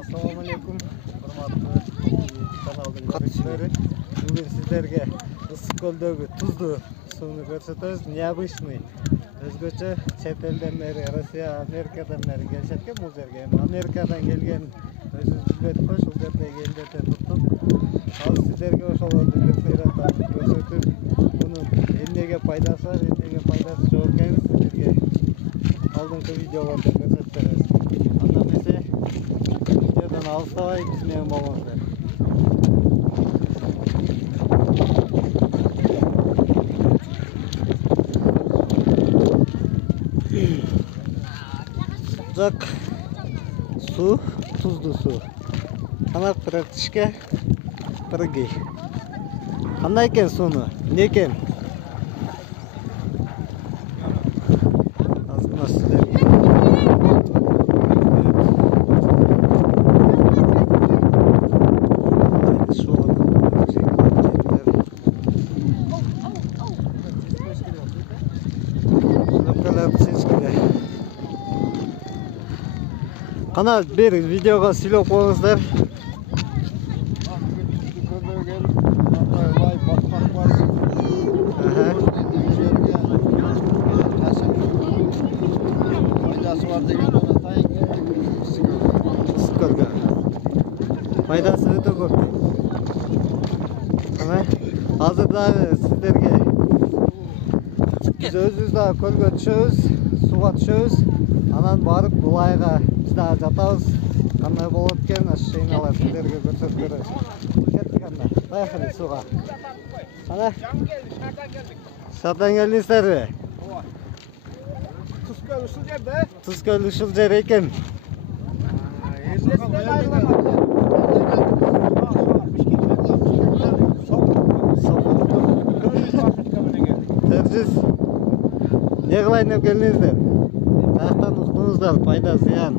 Assalamu alaikum, hurmatlı kanalın görüşleri. Bugün sizlerge Issikköl'dөгү tuzlu suunu көрсөтөбүz. Необычный. Өзгөчө чет элден бери, Россия, Америкадан бери келишет экен бул жерге. Америкадан келген өзүңүз билбедик го, ушул жерде келдете туттук. Ал сиздерге ошол сыйратып көрсөтүп, мунун эмнеге пайдасы бар, эмнеге пайдасы жок экенин сиздерге алдыңкы видеолордо көрсөтүп беребиз. Анда эмесе видеодон алыстабай биз менен болуңуздар. Sıcak su, tuzlu su. Kana praktişke pırgı. Qanday ekan suni? Ne ekan? Azgina sizlarga. Qana bir videoga silib qo'yingizlar. Faydası öte ko'p. Hozirda sizlarga biz o'zimizda ko'lga tushamiz, suvga tushamiz. Anan barib bulayga biz da жатабыз. Qanday bo'ladi ekan, ashinalar sizlarga ko'rsatib beramiz. Ketdik anda. Bayqili suvga. Qana? Şardan geldingizlarmi? Tuzköl ушул жерде. Tuzköl ушул жер ekan. Terciz. Ne kılayın hep geldinizler? Taraftan uçtunuzlar, fayda ziyan.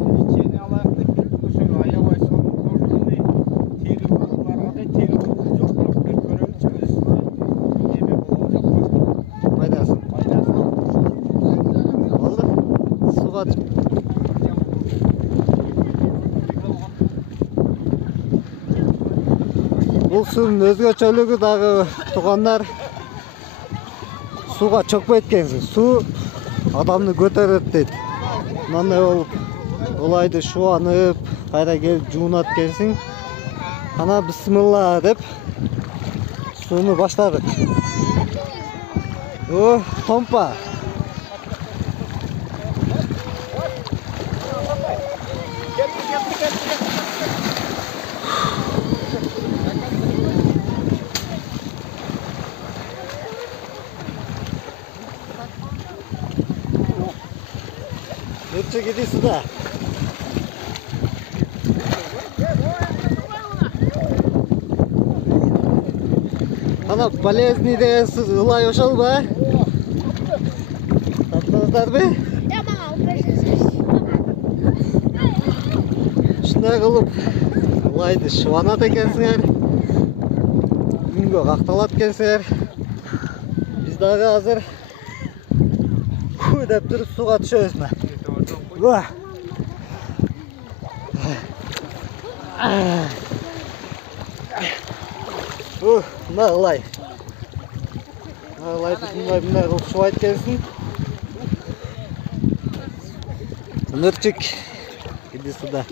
Faydası. Oldu. Suğa çık. Бұл судың өзгөчөлүгү дагы тугандар суга чөкпөйт экенсиң. Су адамды көтөрөт дейт. Мындай болуп улайды шубанып, кайра келип жуунат экенсиң. Ана бисмилла деп сууну баштадык. О, томпа. Нұрчы кеде суда. Ана полезный деген сіз ылай ошол ба? Таттыңыздар бе? Шындай қылып ылайды шуанат екенсіңер. Күнгө қақталат екенсіңер. Біз дағы азыр деп тұрып суға түшөбүз ма? Вah. Нағылай. Нағылай бұндай қылып шуайт келсін. Нұрчик. Иди сюда.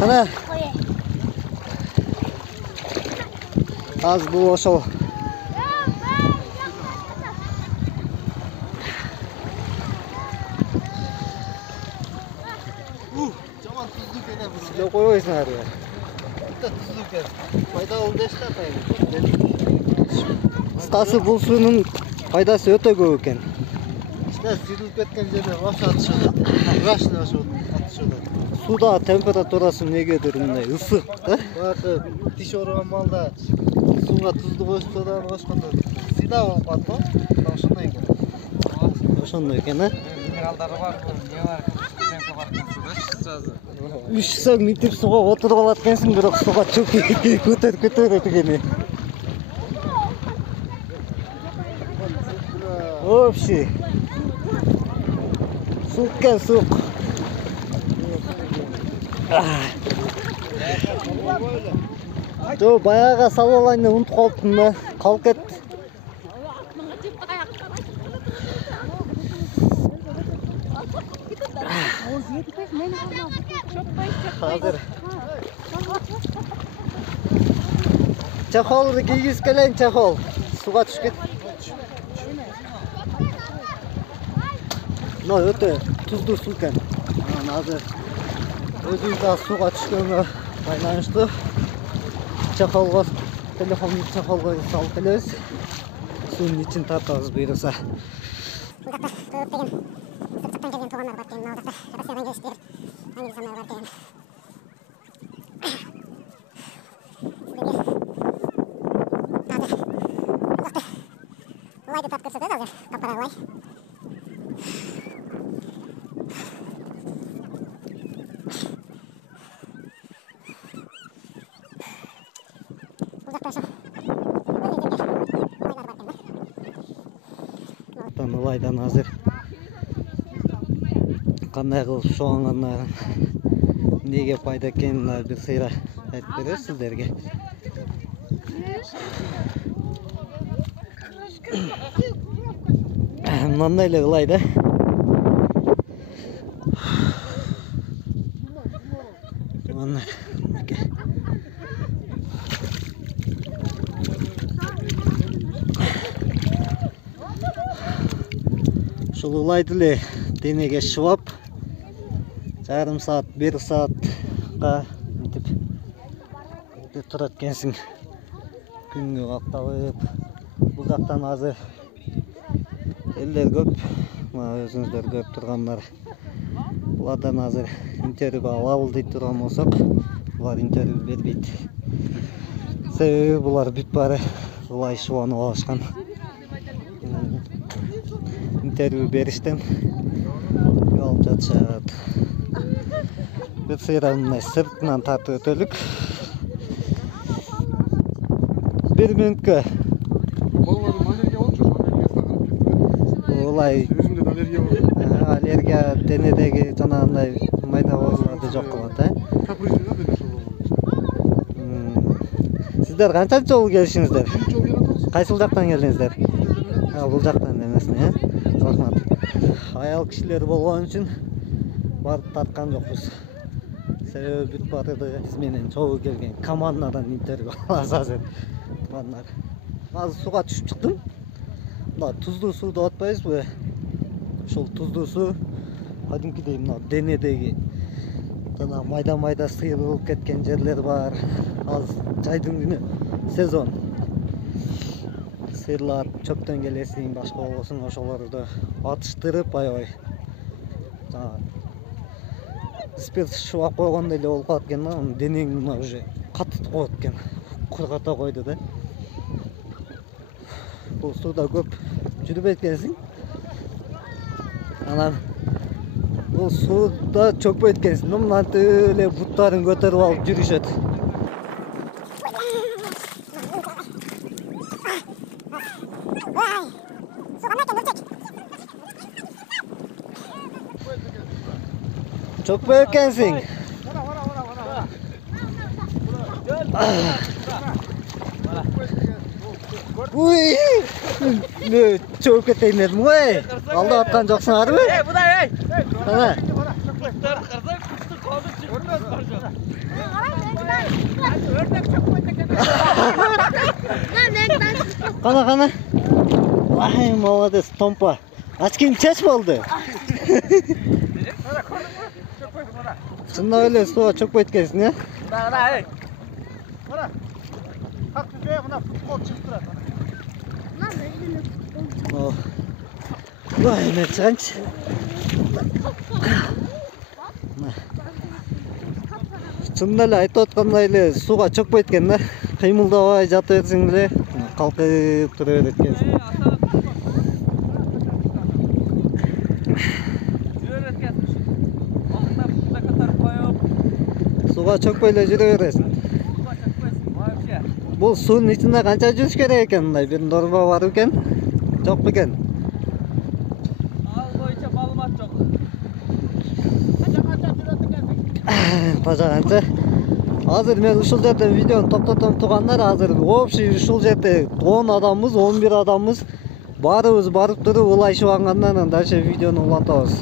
Қана? Az бұл ошол. Силе қойбайсың әрі. Пайдалы дешті атайын. Қысқасы бұл суның пайдасы өте көп екен. Сирилип кеткен жерде роша атышады. Рашны атышады. Суда температурасы негедир мындай ысык, Бааты тиш ооруган малда суга тузду кошсодан кошкондо сида болуп калат го. Ошондой экен. Ошондой экен, а? Минералдары бар, не бар, темпе бар экен сразу. 3 саат митип суга отуруп алат экенсиң, бирок суга чөкүп көтөрөт экен. Вообще Суық екен, суық. Жо, баяға салып алайын деп ұмытып қалыптым да, қалып кетті. Hazır. Çakol giygiz gelen çakol. Suga düşüp ket. No, öte tuzlu su ekan. Hazır. Özümüz suga düşkөнгө байланыштуу. Çakolga telefonu çakolga salып келебиз. Суунун ичин тартабыз буйруса. Сырттан келген туугандар бар экен, ал жакта Россиядан келиштер. Англисандар бар экен. Лайды тап көрсөтөт азыр, капаралай. Бул жакта ошо. Ылайдан азыр кандай кылып шоңгондорун неге пайда экенин бир сыйра айтып беребиз сиздерге. Мындай эле ылай да. Ушул ылайды эле денеге шыбап жарым саат, 1 саатка мынтип турат экенсиң. Күнгө капталып. Бул жактан азыр элдер көп. Мына өзүңүздөр көрүп тургандар. Булардан азыр интервью алабыл дейт турган болсок, булар интервью бербейт. Себеби булар бүт баары ылай шыбанып алышкан. Интервью бериштен алып жатышат. Бир сыйра мындай сыртынан тартып өтөлүк. 1 мүнөткө. Ылай аллергия денедеги жанагындай майда оозуларды жок кылат, Сиздер канчанчы жолу келишиңиздер? Кайсыл жактан келдиңиздер? Бул жактан эмесин, Рахмат. Аял кишилер болгон үчүн барып тарткан жокпуз. Себеби бүт баары менен чогуу келген командадан интервью алабыз азыр. Азыр сууга түшүп чыктым. Мына тузлуу сууда атпайбызбы? Ошол тузлуу суу кадимкидей мына денедеги жана майда сыйрылып кеткен жерлер бар. Азыр жайдын күнү сезон. Сыйрлар чөптөн келесиң, башка болсоң ошолорду атыштырып аябай. Спирт шыбап койгондой эле болуп калат экен, анын денең мына уже катып коет экен. Кургата койду да. Бул сууда көп жүрбөйт экенсиң. Анан бул сууда чөкпөйт экенсиң. Мынтип эле буттарын көтөрүп алып жүрүшөт. Çökmüyor ekensing. Uy, ne çok eteyim mi? Aldı atkan joksun harbi? Bu da ey. Ana. Kana. Ay молодец, Tompa. Açkin çeş oldu. Şunda öyle suya çok etkensin ya. Bana ey. Bana. Kalk düzeye buna futbol çıktırar. Oh. Vay ne çanç. Şunda öyle ayıp otkanday öyle suya çok etken de. Kıymıldabay jata berсең деле kalkıp tura etkensin. Suga çökpөй эле жүрө бересиң. Бул суунун ичинде канча жүрүш керек экен? Мындай бир норма бар экен? Жок бекен? Ал боюнча маалымат жок. Тажаганча. Азыр мен ушул жерде видеону токтотом тугандар. Азыр общий ушул жерде 10 адамбыз, 11 адамбыз. Баарыбыз барып туруп ылайшып алгандан анан дальше видеону улантабыз.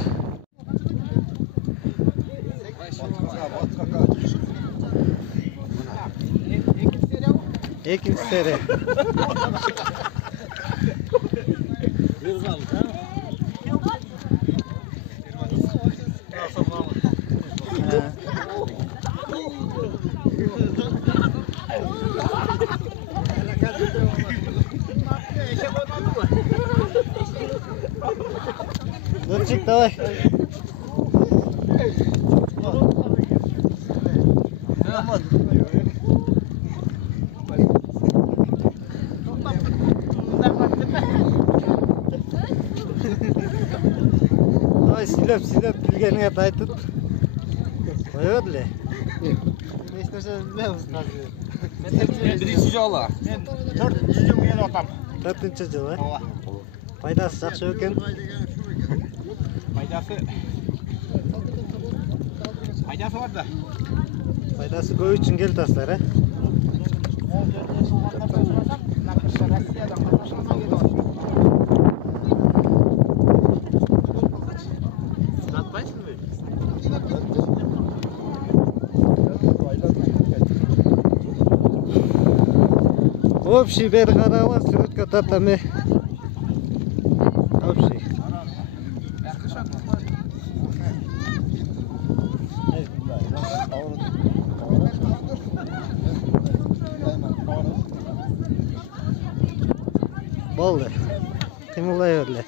Экинчи серия. Нурчик, давай. Давай силеп билгениңе айтып. Кое беле. Эч нерсе билбейбиз азыр. Биринчи жолу. Мен 4-жыл келип атам. 4-жыл, э? Ооба. Пайдасы жакшы экен. Пайдасы бар да. Пайдасы көп үчүн келтасыздар, э? Общий бери карабы, сүрөткө тартам, э? Общий. Болды. Кыймылдай берле.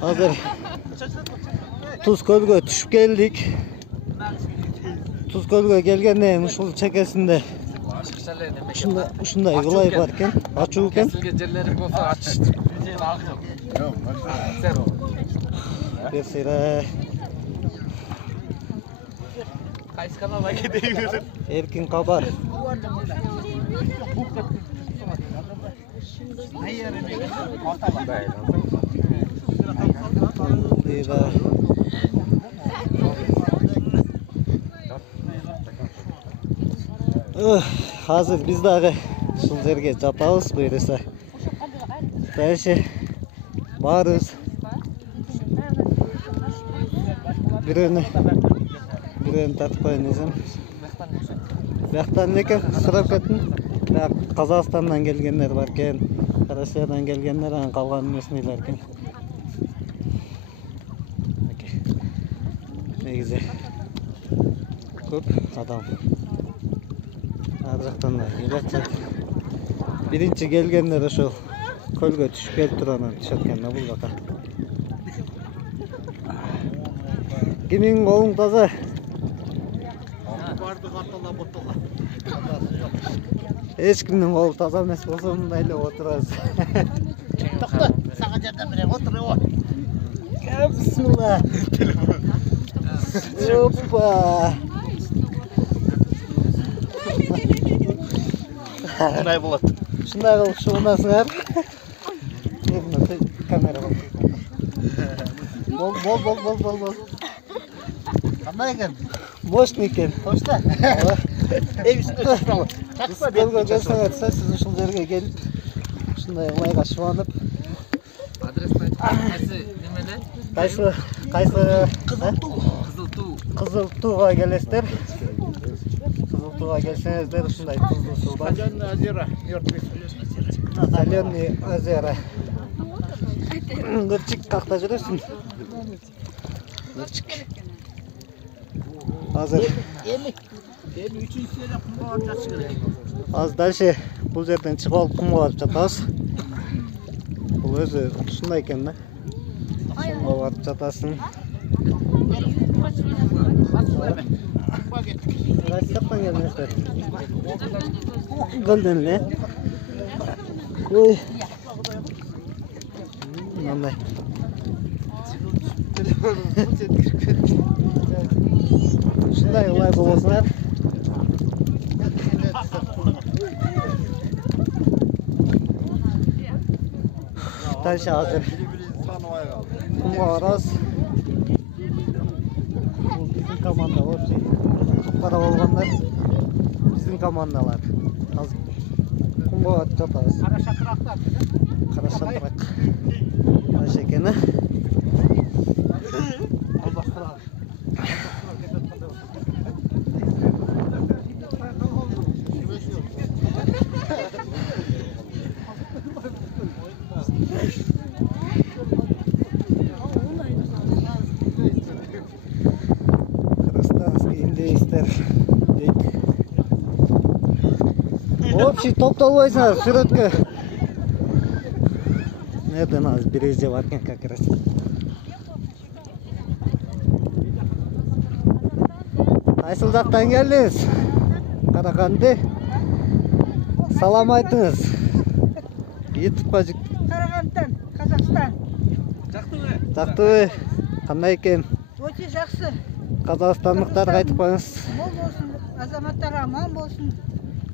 Азыр Туз көлгө түшүп келдик. Туз көлгө келгенден ушул чекесинде ушундай ылай бар экен, ачуу экен. Кесилген жерлери болсо ачыштыр. Берсейра. Кайсы каналга кетейбиз? Эркин Кабар. Азыр биз дагы ушул жерге жатабыз, буйруса. Дальше барыбыз. Бирөөнү тартып коеюн десем. Бияктан экен сурап кеттим. Казакстандан келгендер бар экен, Россиядан келгендер, анан калган местныйлар экен. Негизи көп адам. Ар жактан да элек биринчи келгендер ошол көлгө түшүп келип туруп түшөт экен да бул жака. Кимиң колуң таза? Бардык аттала боттола. Эч кимдин колу таза эмес болсо мындай эле отурабыз. Токто, сага жардам берем, отуруп. Бисмилла. Опа. Мындай болот. Ушундай кылып шугунасыңар. Камера бол. Кандай экен? Мощный экен. Точно? Көлгө келсеңер, сиз ушул жерге келип, ушундай ылайга шубанып. Адресин айтып, немеле? Кайсы Кызыл Тууга келесиздер. Кызыл Тууга келсеңиздер, ушундай туздуу суу бар. Соленый озеро. Нурчик, какта жүрөсүң? Нурчик. Азыр аз дальше бул жерден чыгып алып кумга барып жатабыз. Бул өзү ушундай экен да. Кумга барып жатасың. Кайсы жактан келдиңиздер? Голден эле. Ой. Мындай. Ушундай ылай болосуңар. Taşı hazır. Birbirimizi tanımaya kaldık. Kumga varız. Bu bizim komanda var. Kapkara olganlar bizim komandalar. Hazır. Kumga atacağız. Kara şatıraklar. Kara şatırak. Taşı ekeni. Общий топталбайсыңар сүрөткө. Nereden az birisi varken как раз. Qayсыл жактан келдиңиз? Караканды. Салам айтыңыз. YouTube'га Карагандтан, Казакстан. Жактыбы? жактыбы? Кандай экен? Өте жақсы. Казакстандыктарга айтып коюңуз. Мол болсын, азаматтар аман болсын.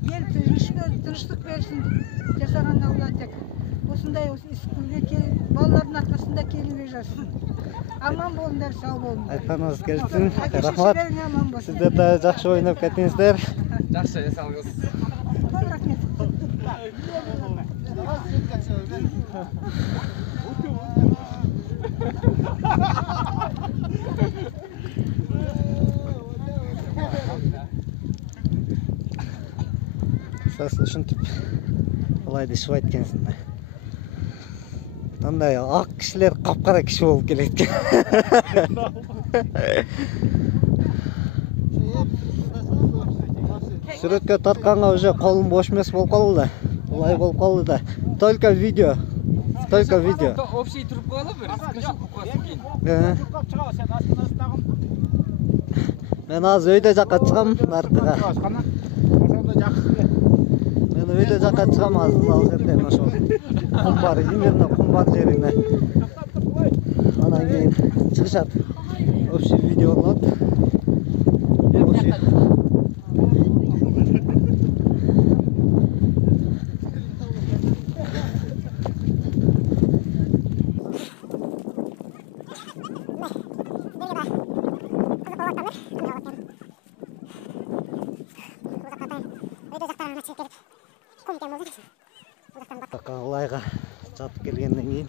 Ел тыныштық берсін. Жасаған Алла тек. Осындай исікулге балалардың арқасында келіп жассын. Аман болыңдар, сау болыңдар. Айтқаныңыз келсін. Рахмат. Сіздер де жақсы ойнап кеттіңіздер. Жақсы, жасалыңыз. Рахмет. Сіз ушинтип алайды ішіп айткенсің да. Андай ақ кишилер капкара киши болуп келет экен. Сүрөткө тартканга уже колум бош эмес болуп калды да. Улай болуп калды да. Только видео. Только видео. Общий туруп коелу бир, скриншот кылып коесуң кийин. Мен азыр өйдө жакка чыгам, наркыга. Мен өйдө жакка чыгам азыр, ал жерден ошо кум бар, именно кум бар жерине. Анан кийин чыгышат. Общий видео болот. Ылайга жатып келгенден кийин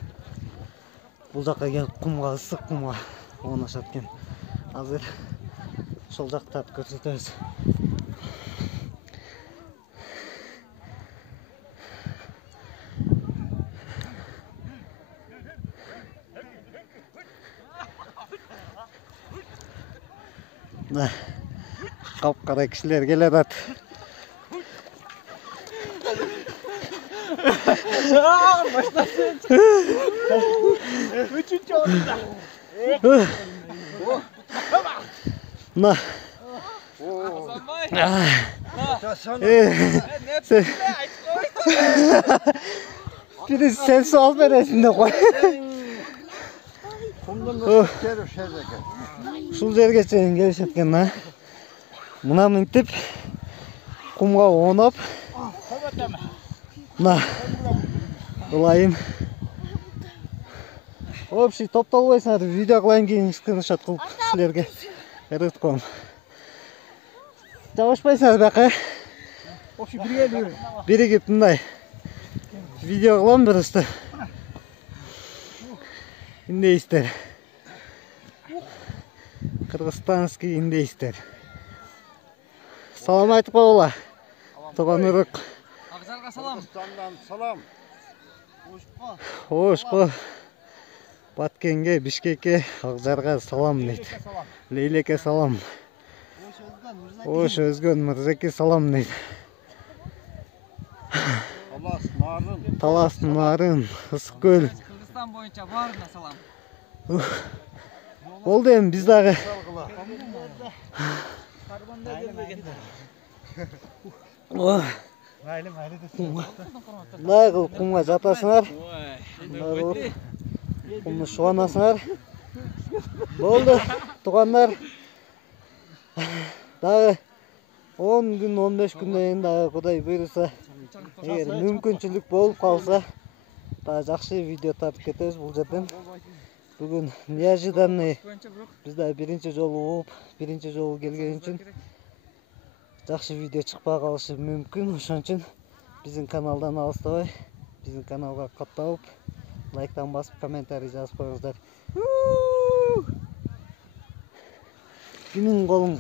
бул жакка келип кумга, ысык кумга оонашат экен. Азыр ошол жактарды көрсөтөбүз. Да. Капкара кишилер келатат. Üçüncü orada. На. Biri sen sol beresinde koy. Ушул жерге чейин келишет экен да. Мына мынтип кумга оонап. На. Ылайым. Общий топтолбойсуңар, видео кылайын кийин скриншот кылып силерге берип коем. Жабышпайсыңар бияка. Общий Биригип мындай видео кылам биристе. Индейстер. Кыргызстанский индейстер. Салам айтып койгула. Туган урuk. Акжарга салам. Salam. Ошко. Баткенге, Бишкекке, Акжарга салам дейт. Лейлеке салам. Ош Өзгөн Мырзеке салам дейт. Талас Нарын, Ысыккөл. Кыргызстан боюнча баарына салам. Болду эми биз дагы. Дагы кумга жатасыңар. Кумду шуганасыңар. Болду, тугандар. Дагы 10 күн, 15 күндөн кийин дагы Кудай буйруса, эгер мүмкүнчүлүк болуп калса, daha жакшы видео тартып кетебиз бул жерден. Бүгүн неожиданный биз да биринчи жолу угуп, биринчи жолу келген үчүн жакшы видео чыкпай калышы мүмкүн. Ошон үчүн биздин каналдан алыстабай, биздин каналга катталып, лайктан басып, комментарий жазып коюңуздар. Кимдин колун